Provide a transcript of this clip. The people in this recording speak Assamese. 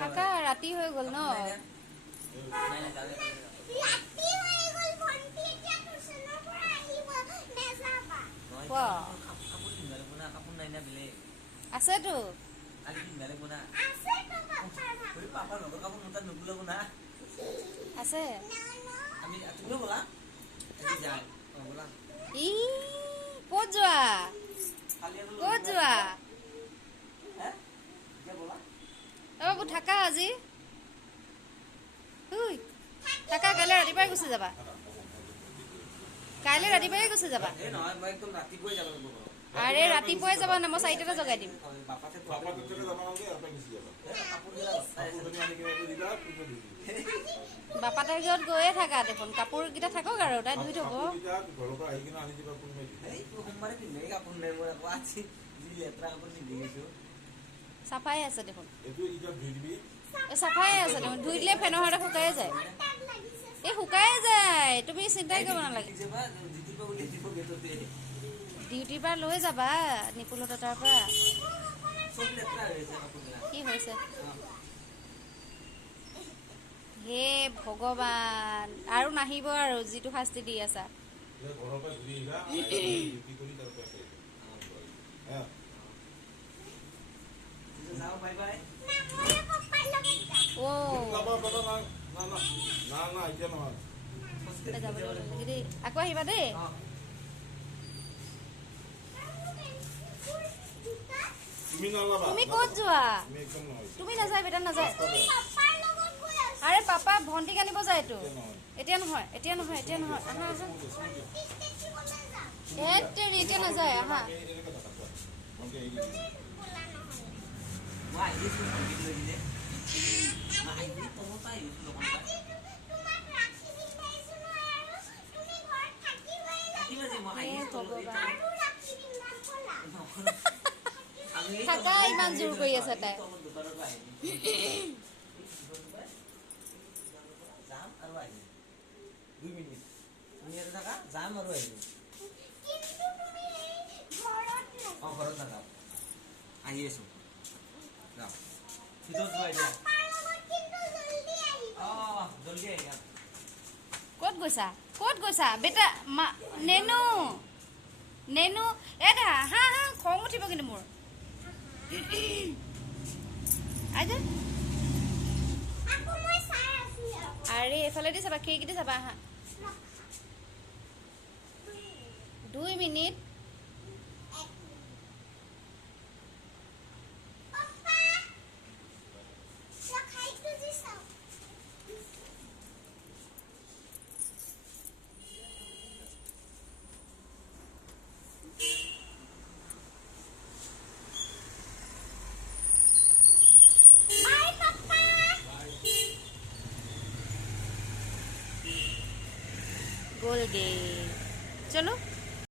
কাকা ৰাতি হৈ গ'ল ন? আছেতো আছে। ই ক'ত যোৱা ক'ত যোৱা? বাবু থাকা আজি থাকা, কাইলৈ ৰাতিপুৱাই গুচি যাবা। কাইলৈ ৰাতিপুৱাই গুচি যাবা। আৰে ৰাতিপুৱাই যাবা না, মই 4টাতে জগাই দিম। বাপাতৰ ঘৰত গৈয়ে থাকা দেখোন, কাপোৰকেইটা থাকক আৰু তাই ধুই থব। চাফাই আছে দেখোন, চাফাই আছে দেখোন, ধুই দিলে ফেনৰ হাতে শুকাই যায়। এই শুকাই যায়, তুমি চিন্তাই কৰিব নালাগে। ডিউটিৰ পৰা লৈ যাবা নিপুলত তাৰ পৰা। কি হৈছে হে ভগৱান, আৰু নাহিব আৰু যিটো শাস্তি দি আছা। আকৌ আহিবা দেই। তুমি ক'ত যোৱা? তুমি নাযায়, বেটা নাযায়। আৰে পাপা ভণ্টিক আনিব যায় এইটো। এতিয়া নহয়, এতিয়া নহয়, এতিয়া নহয়। আহা আহা, এতিয়া নাযায়, আহা। থাকা, ইমান জোৰ কৰি আছে তাই। ক'ত গৈছা, ক'ত গৈছা বেটা? নেনু নেনু, এটা হা হা, খং উঠিব কিন্তু মোৰ। আৰে এইফালেদি চাবা, খিৰিকিদি চাবা। আহা 2 মিনিট। गोल गे, चलो।